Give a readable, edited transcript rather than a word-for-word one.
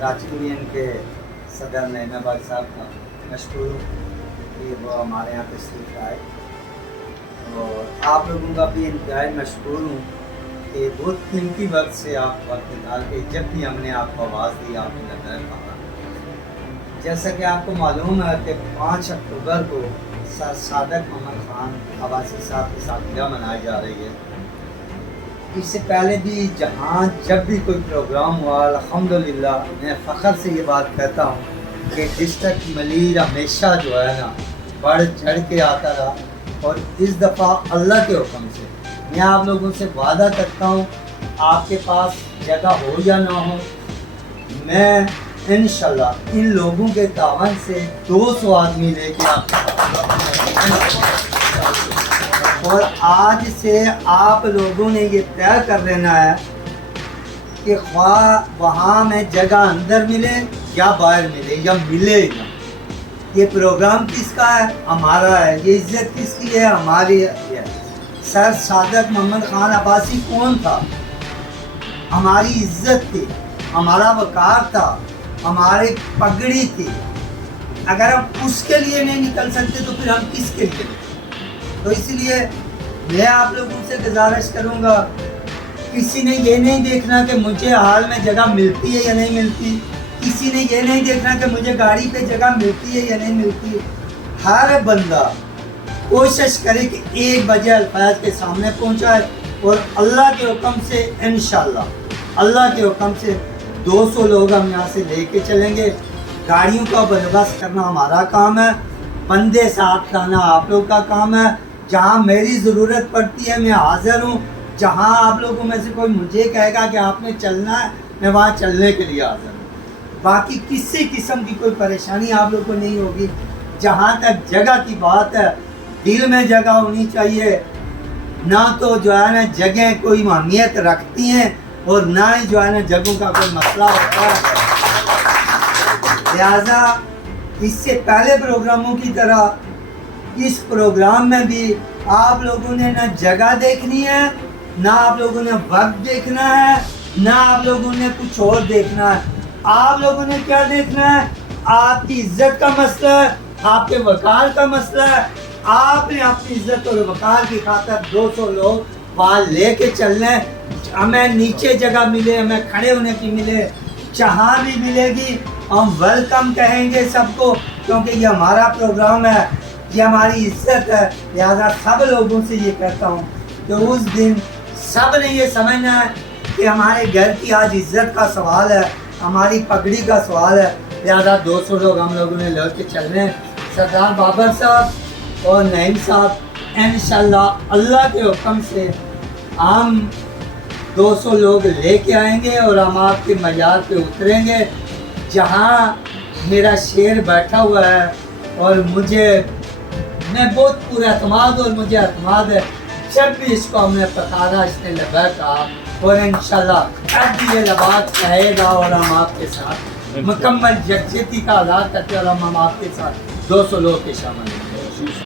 Karachi union के सदर नैनाबाग साहब का मशहूर हूँ कि वो हमारे यहाँ तशरीफ़ लाए, और आप लोगों का भी इंतहाई मशहूर हूँ कि बहुत कीमती वक्त से आप वक्त निकाल के जब भी हमने आपको आवाज़ दी आपने नजर कहा। जैसा कि आपको मालूम है कि 5 अक्टूबर को सर सादक मोहम्मद खान अब्बासी साहब की सालगिरह मनाई जा रही है। इससे पहले भी जहाँ जब भी कोई प्रोग्राम हुआ अल्हम्दुलिल्लाह मैं फ़ख्र से ये बात कहता हूँ कि डिस्ट्रिक्ट मलीर हमेशा जो है ना बढ़ चढ़ के आता रहा, और इस दफ़ा अल्लाह के हुक्म से मैं आप लोगों से वादा करता हूँ, आपके पास जगह हो या ना हो, मैं इंशाल्लाह इन लोगों के तावन से 200 आदमी लेके और आज से आप लोगों ने ये तय कर लेना है कि ख्वाह वहाँ में जगह अंदर मिले या बाहर मिले या मिले ना। ये प्रोग्राम किसका है? हमारा है। ये इज्जत किसकी है? हमारी है। सर सादक मोहम्मद खान अब्बासी कौन था? हमारी इज्जत थी, हमारा वकार था, हमारी पगड़ी थी। अगर हम उसके लिए नहीं निकल सकते तो फिर हम किसके लिए? तो इसलिए मैं आप लोगों से गुजारिश करूंगा, किसी ने ये नहीं देखना कि मुझे हाल में जगह मिलती है या नहीं मिलती, किसी ने ये नहीं देखना कि मुझे गाड़ी पे जगह मिलती है या नहीं मिलती। हर बंदा कोशिश करे कि 1 बजे अल्फाज के सामने पहुंचाए, और अल्लाह के हुक्म से इंशाल्लाह अल्लाह के हुक्म से 200 लोग हम यहाँ से लेके चलेंगे। गाड़ियों का बंदोबस्त करना हमारा काम है, बंदे साथ लाना आप लोग का काम है। जहाँ मेरी ज़रूरत पड़ती है मैं हाज़िर हूँ, जहाँ आप लोगों में से कोई मुझे कहेगा कि आपने चलना है मैं वहाँ चलने के लिए हाज़िर हूँ। बाकी किसी किस्म की कोई परेशानी आप लोग को नहीं होगी। जहाँ तक जगह की बात है, दिल में जगह होनी चाहिए, ना तो जो है ना जगह कोई अहमियत रखती हैं और ना ही जो है ना जगहों का कोई मसला होता है। लिहाजा इससे पहले प्रोग्रामों की तरह इस प्रोग्राम में भी आप लोगों ने ना जगह देखनी है, ना आप लोगों ने वक्त देखना है, ना आप लोगों ने कुछ और देखना है। आप लोगों ने क्या देखना है? आपकी इज्जत का मसला है, आपके वकार का मसला है। आपने अपनी इज्जत और वकार की खातिर 200 लोग वहाँ लेके चलने। हमें नीचे जगह मिले, हमें खड़े होने की मिले, जहाँ भी मिलेगी हम वेलकम कहेंगे सबको, क्योंकि ये हमारा प्रोग्राम है, ये हमारी इज्जत है। लिहाजा सब लोगों से ये कहता हूँ कि उस दिन सब ने ये समझना है कि हमारे घर की आज इज्जत का सवाल है, हमारी पगड़ी का सवाल है। लिहाजा 200 लोग हम लोगों ने लेके चलने। सरदार बाबर साहब और नईम साहब इंशाल्लाह अल्लाह के हुक्म से हम 200 लोग लेके आएंगे और हम आपके मज़ार पे उतरेंगे, जहाँ मेरा शेर बैठा हुआ है, और मैं बहुत पूरा एतमाद और मुझे एतमाद है, जब भी इसको हमने पकाना इसने लबा कहा, और इंशाल्लाह अब भी ये लबात कहेगा और हम आपके साथ मुकम्मल यकजहती का आज़ाद करते और हम आपके साथ 200 लोग के शामिल हैं।